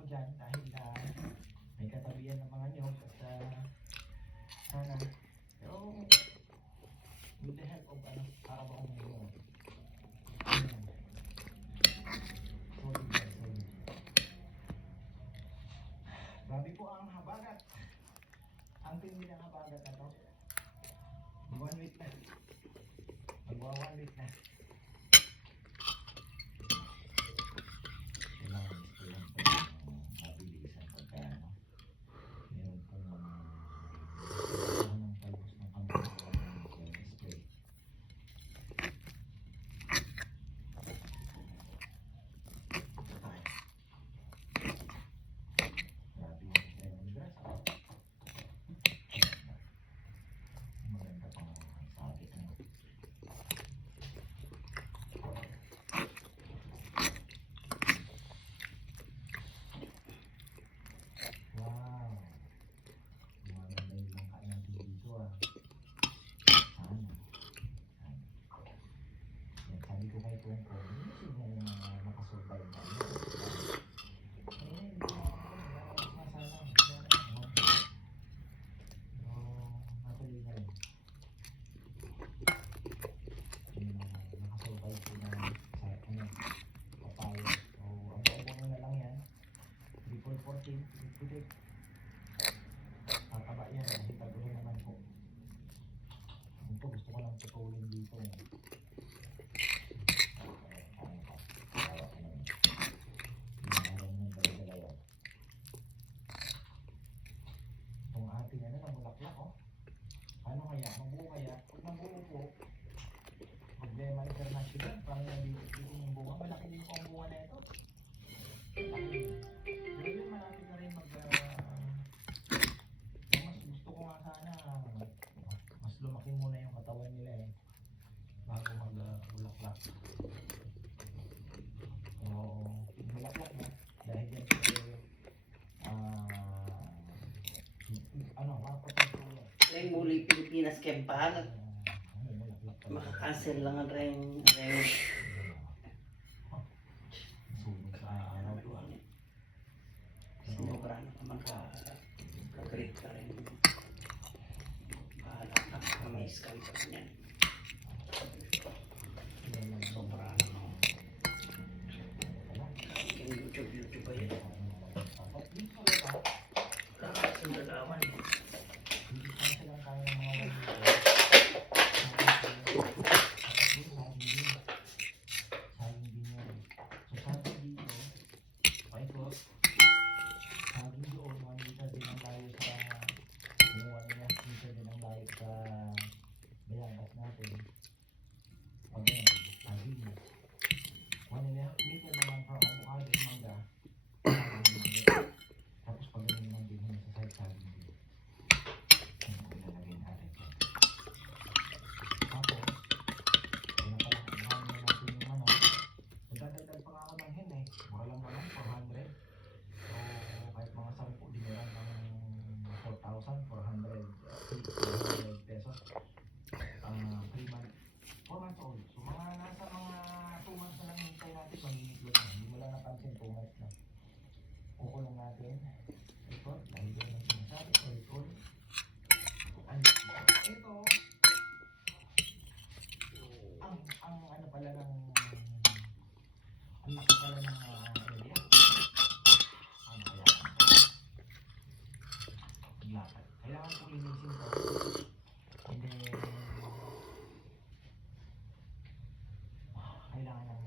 ako dyan dahil may katabihan ng mga nyog at sana pero with the help of para ba akong ngayon. Solid. Grabe po ang habagat. Ang tindi ng habagat na to. 1 week na. Magwa 1 week na. Tataba yan, hitaguhin naman po. Ito gusto ko lang putulin dito. Itong ating namulaklak ano kaya, mabuo kaya? Kung mabuo po, problema international, parang nandito yung bunga, malaki din po ang bunga na ito. Pero yun, malapit na rin mas gusto ko nga sana mas lumaki muna yung katawan nila bago magbulaklak. Bulaklak na dahil yan Ring muli Pilipinas Kempal. Makakancel lang ang ring. Sinubra na naman ka-grip ka rin. Bahala na may scam ka rin yan. Sobra na no. Yung YouTube ba yun? Wala ka sa dalawan. Kukulong natin ito dahil yun ang sinasabi ulit ito ang ano pala ng ang laki pala ng area lakad kailangan kong linisin to and then kailangan